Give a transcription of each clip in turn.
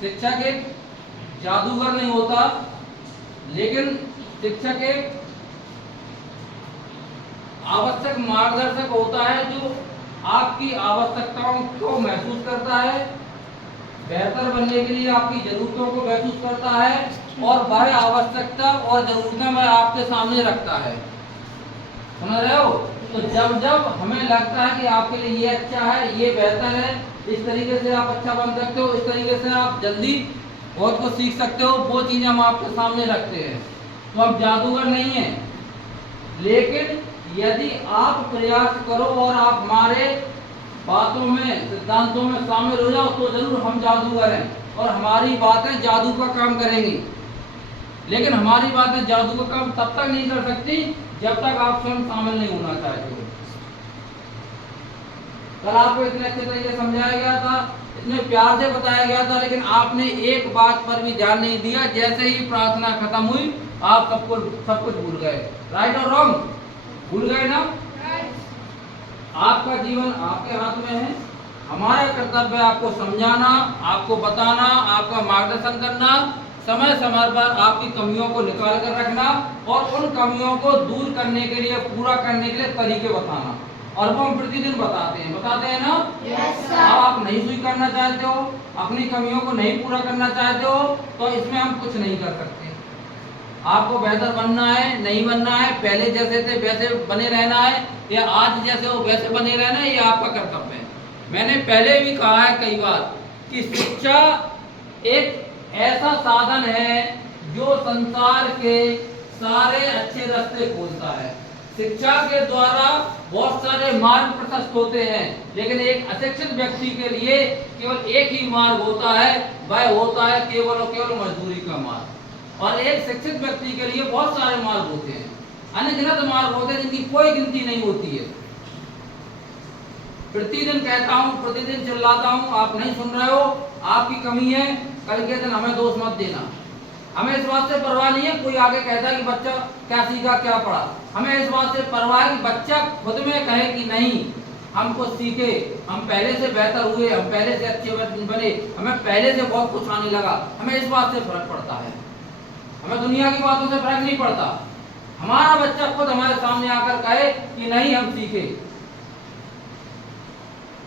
शिक्षक एक जादूगर नहीं होता, लेकिन शिक्षक एक आवश्यक मार्गदर्शक होता है जो आपकी आवश्यकताओं को महसूस करता है, बेहतर बनने के लिए आपकी जरूरतों को महसूस करता है और वह आवश्यकता और जरूरतें वह आपके सामने रखता है। सुन रहे हो? तो जब जब हमें लगता है कि आपके लिए ये अच्छा है, ये बेहतर है, इस तरीके से आप अच्छा बन सकते हो, इस तरीके से आप जल्दी बहुत कुछ सीख सकते हो, वो चीजें हम आपके सामने रखते हैं। तो आप जादूगर नहीं है, लेकिन यदि आप प्रयास करो और आप हमारे बातों में, सिद्धांतों में शामिल हो जाओ, तो जरूर हम जादूगर हैं और हमारी बातें जादू का काम करेंगी। लेकिन हमारी बातें जादू का काम तब तक नहीं कर सकती जब तक आप स्वयं शामिल नहीं होना चाहते हो। कल आपको इतने अच्छे तरीके समझाया गया था, इतने प्यार से बताया गया था, लेकिन आपने एक बात पर भी ध्यान नहीं दिया। जैसे ही प्रार्थना खत्म हुई आप सब कुछ भूल गए। राइट और रॉन्ग? भूल गए ना? आपका जीवन आपके हाथ में है। हमारा कर्तव्य है आपको समझाना, आपको बताना, आपका मार्गदर्शन करना, समय समय पर आपकी कमियों को निकाल कर रखना और उन कमियों को दूर करने के लिए, पूरा करने के लिए तरीके बताना। और वो हम प्रतिदिन बताते हैं ना? yes, अब आप नहीं स्वीकारना चाहते हो, अपनी कमियों को नहीं पूरा करना चाहते हो, तो इसमें हम कुछ नहीं कर सकते। आपको बेहतर बनना है, नहीं बनना है, पहले जैसे थे वैसे बने रहना है, या आज जैसे हो वैसे बने रहना है, ये आपका कर्तव्य है। मैंने पहले भी कहा है कई बार कि शिक्षा एक ऐसा साधन है जो संसार के सारे अच्छे रास्ते खोलता है। शिक्षा के द्वारा बहुत सारे मार्ग प्रशस्त होते हैं, लेकिन एक अशिक्षित व्यक्ति के लिए केवल एक ही मार्ग होता है, वह होता है केवल और केवल मजदूरी का मार्ग। और एक शिक्षित व्यक्ति के लिए बहुत सारे मार्ग होते हैं, अनगिनत मार्ग होते हैं जिनकी कोई गिनती नहीं होती है। प्रतिदिन कहता हूं, प्रतिदिन चिल्लाता हूं, आप नहीं सुन रहे हो, आपकी कमी है, कल के दिन हमें दोष मत देना। हमें इस बात से परवाह नहीं है कोई आगे कहता है कि बच्चा क्या सीखा, क्या पढ़ा। हमें इस बात से परवाह है कि बच्चा खुद में कहे कि नहीं, हम कुछ सीखे, हम पहले से बेहतर हुए, हम पहले से अच्छे बने, हमें पहले से बहुत कुछ आने लगा। हमें इस बात से फर्क पड़ता है, हमें दुनिया की बातों से फर्क नहीं पड़ता। हमारा बच्चा खुद हमारे सामने आकर कहे कि नहीं हम सीखे।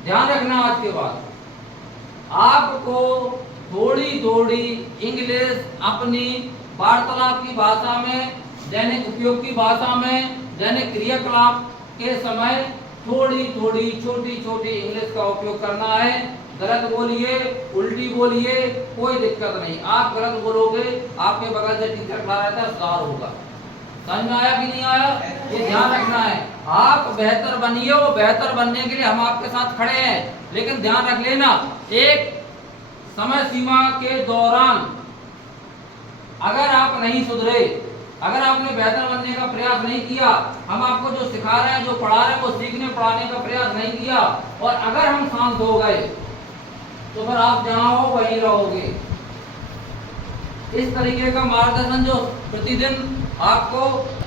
ध्यान रखना, आज के बाद आपको थोड़ी थोड़ी इंग्लिश अपनी वार्तालाप की भाषा में, दैनिक उपयोग की भाषा में, दैनिक क्रियाकलाप के समय थोड़ी थोड़ी छोटी छोटी इंग्लिश का उपयोग करना है। गलत बोलिए, उल्टी बोलिए, कोई दिक्कत नहीं। आप गलत बोलोगे, आपके बगल से टीचर खड़ा रहता है, सुधार होगा। समझ में आया कि नहीं आया? ये ध्यान रखना है। आप बेहतर बनिए, वो बेहतर बनने के लिए हम आपके साथ खड़े हैं, लेकिन ध्यान रख लेना, एक समय सीमा के दौरान अगर आप नहीं सुधरे, अगर आपने बेहतर बनने का प्रयास नहीं किया, हम आपको जो सिखा रहे हैं, जो पढ़ा रहे हैं, वो सीखने पढ़ाने का प्रयास नहीं किया, और अगर हम शांत हो गए, तो फिर आप जहां हो वहीं रहोगे। इस तरीके का मार्गदर्शन जो प्रतिदिन आपको,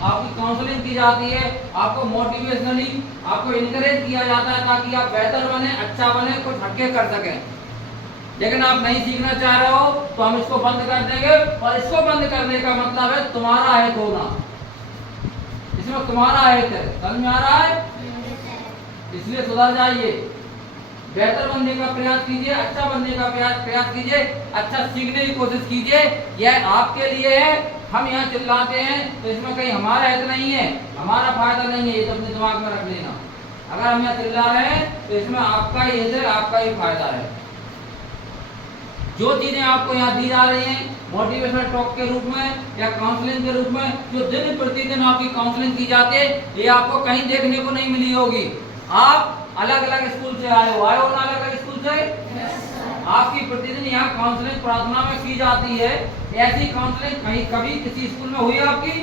आपकी काउंसलिंग की जाती है, आपको मोटिवेशनली आपको इनकरेज किया जाता है ताकि आप बेहतर बने, अच्छा बने, कुछ हटके कर सकें। लेकिन आप नहीं सीखना चाह रहे हो तो हम इसको बंद कर देंगे, और इसको बंद करने का मतलब है तुम्हारा हित होना। इसमें तुम्हारा हित है, समझ में आ रहा है? इसलिए सुधर जाइए, बेहतर बनने का प्रयास कीजिए, अच्छा बनने का प्रयास कीजिए, अच्छा सीखने की कोशिश कीजिए। यह आपके लिए है। हम यहाँ चिल्लाते हैं तो इसमें कहीं हमारा हित नहीं है, हमारा फायदा नहीं है, ये तो अपने दिमाग में रख लेना। अगर हम यहाँ चिल्ला रहे हैं तो इसमें आपका ही हित है, आपका ही फायदा है। जो चीजें आपको यहाँ दी जा रही हैं मोटिवेशनल टॉक के रूप में या काउंसलिंग के रूप में, जो दिन प्रतिदिन आपकी काउंसलिंग की जाती है, ये आपको कहीं देखने को नहीं मिली होगी। आप अलग अलग स्कूल से आए हो ना, अलग अलग स्कूल से। आपकी प्रतिदिन यहाँ काउंसलिंग प्रार्थना में की जाती है। ऐसी काउंसलिंग कहीं कभी किसी स्कूल में हुई आपकी?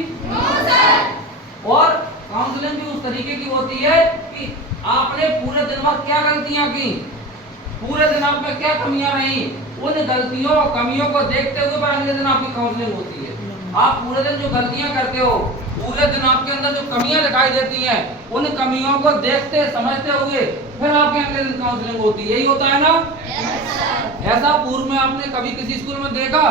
और काउंसलिंग भी उस तरीके की होती है कि आपने पूरे दिन भर क्या गलतियां की, पूरे दिन आप में क्या कमियां रही, उन गलतियों कमियों को देखते हुए पर अगले दिन आपकी काउंसलिंग होती है। आप पूरे दिन जो गलतियां करते हो, पूरे दिन आपके अंदर जो कमियां दिखाई देती हैं, उन कमियों को देखते समझते हुए फिर आपके अगले दिन काउंसलिंग होती है। यही होता है ना? ऐसा पूर्व में आपने कभी किसी स्कूल में देखा?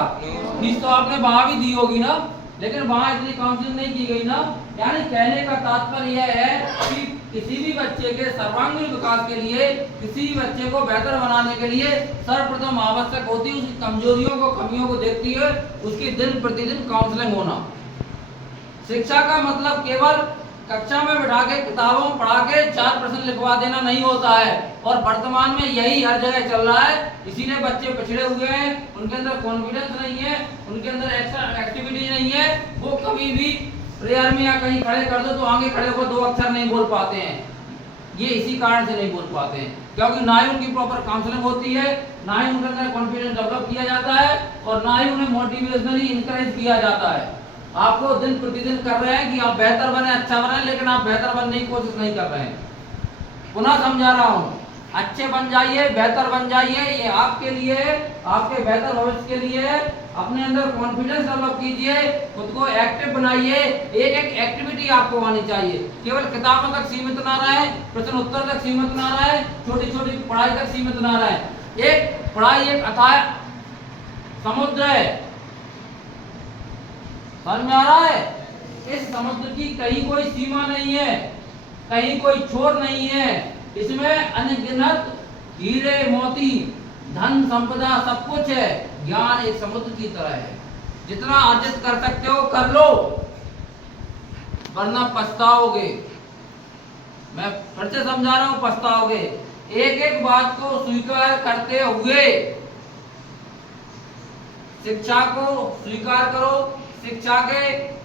फीस तो आपने वहां भी दी होगी ना, लेकिन वहां इतनी काउंसलिंग नहीं की गई ना। यानी कहने का तात्पर्य यह है कि किसी भी बच्चे के सर्वांगीण विकास के लिए, किसी भी बच्चे को बेहतर बनाने के लिए सर्वप्रथम आवश्यक होती है उसकी कमजोरियों को, कमियों को देखती है उसकी दिन प्रतिदिन काउंसलिंग होना। शिक्षा का मतलब केवल कक्षा में बिठा के किताबों में पढ़ा के 4 प्रश्न लिखवा देना नहीं होता है, और वर्तमान में यही हर जगह चल रहा है। इसीलिए बच्चे पिछड़े हुए हैं, उनके अंदर कॉन्फिडेंस नहीं है, उनके अंदर एक्स्ट्रा एक्टिविटी नहीं है। वो कभी भी प्रेयर में या कहीं खड़े कर दो तो आगे खड़े होकर 2 अक्षर नहीं बोल पाते हैं। ये इसी कारण से नहीं बोल पाते हैं, क्योंकि ना ही उनकी प्रॉपर काउंसलिंग होती है, ना ही उनके अंदर कॉन्फिडेंस डेवलप किया जाता है, और ना ही उन्हें मोटिवेशनली इंकरेज किया जाता है। आपको दिन प्रतिदिन कर रहे हैं कि आप बेहतर बने, अच्छा बने, लेकिन आप बेहतर बनने की कोशिश नहीं कर रहे हैं। पुनः समझा रहा हूँ, अच्छे बन जाइए, बेहतर बन जाइए, ये आपके लिए, आपके बेहतर भविष्य के लिए। अपने अंदर कॉन्फिडेंस डेवलप कीजिए, खुद को एक्टिव बनाइए। एक एक एक्टिविटी आपको आनी चाहिए, केवल किताबों तक सीमित ना रहे, प्रश्न उत्तर तक सीमित ना रहे, छोटी छोटी पढ़ाई तक सीमित ना रहे। एक पढ़ाई एक अथाह समुद्र है, समझ में आ रहा है? इस समुद्र की कहीं कोई सीमा नहीं है, कहीं कोई छोर नहीं है। इसमें अनगिनत हीरे मोती, धन संपदा सब कुछ है। ज्ञान एक समुद्र की तरह है, जितना अर्जित कर सकते हो कर लो, वरना पछताओगे। मैं फिर से समझा रहा हूं, पछताओगे। एक एक बात को स्वीकार करते हुए शिक्षा को स्वीकार करो, शिक्षा के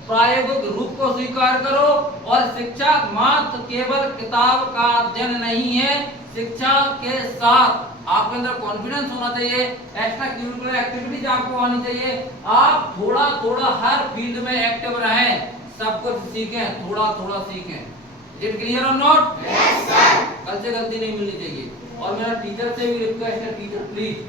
प्रायोगिक रूप को स्वीकार करो। और शिक्षा मात्र केवल किताब का अध्ययन नहीं है, शिक्षा के साथ आपके अंदर कॉन्फिडेंस होना चाहिए, एक्स्ट्रा करिकुलर एक्टिविटीज आपको आनी चाहिए। आप थोड़ा थोड़ा हर फील्ड में एक्टिव रहें, सब कुछ सीखें, थोड़ा थोड़ा सीखें। इट क्लियर और नॉट? कल से गलती नहीं मिलनी चाहिए। और मेरा टीचर से भी रिक्वेस्ट है, टीचर प्लीज